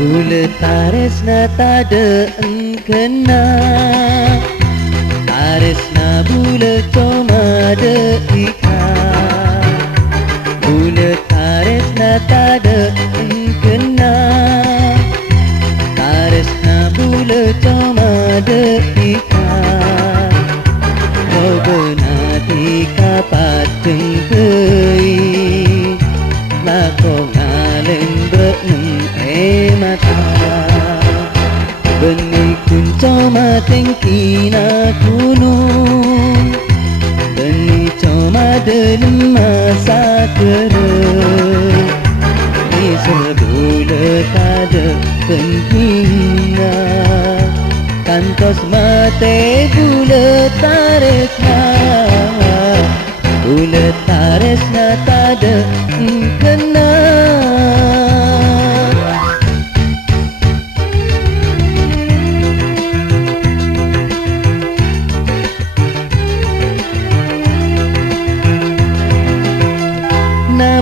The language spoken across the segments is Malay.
Bulet taresna tada engkena, taresna bulet coma de ikan. Bulet taresna tada engkena, taresna bulet coma de ikan. Kau benar di kapat tengkei, lakau ngaleng benem mata. Benih kuncoma tengkina gunung, benih coma dalam masa kering. Ni sebulan ada pentingnya, kantos mate bulat taresna, bulat taresna tada kena.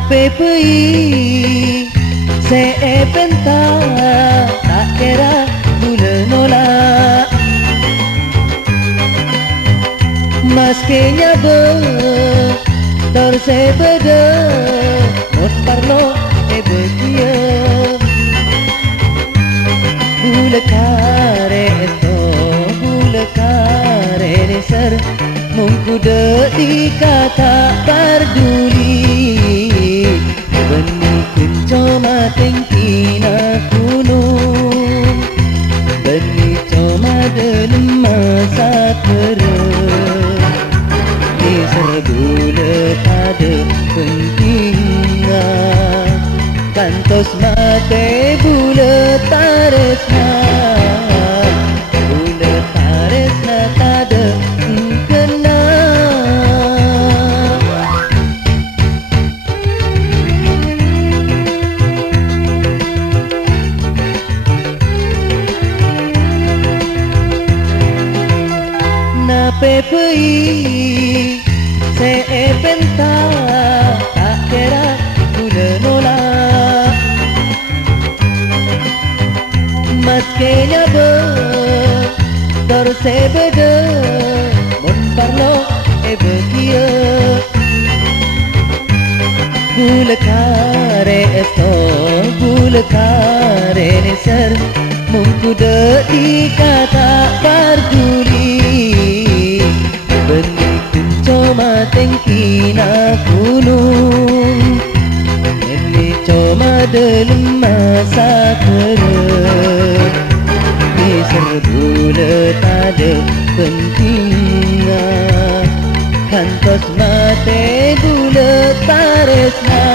Pepei se penta tak kira bulan nolak, maskenya tersebeda mos parlo begia. Bula kare esto bula kare neser mungkuda dikata parduli. Benih kuncoma tengkina gunung, benih coma dalam masa kering. Ni sebulan ada pentingnya, kantos mate bulat taresna, bulat taresna tada kena. Pepei se penta tak kira bulan nolak, maskenya tersebeda mon parlo begia. Bula kare esto bula kare neser mungkuda dikata parduli. Benih kuncoma tengkina gunung, benih coma dalam masa kering. Ni sebulan ada pentingnya, kantos mate bulat taresna.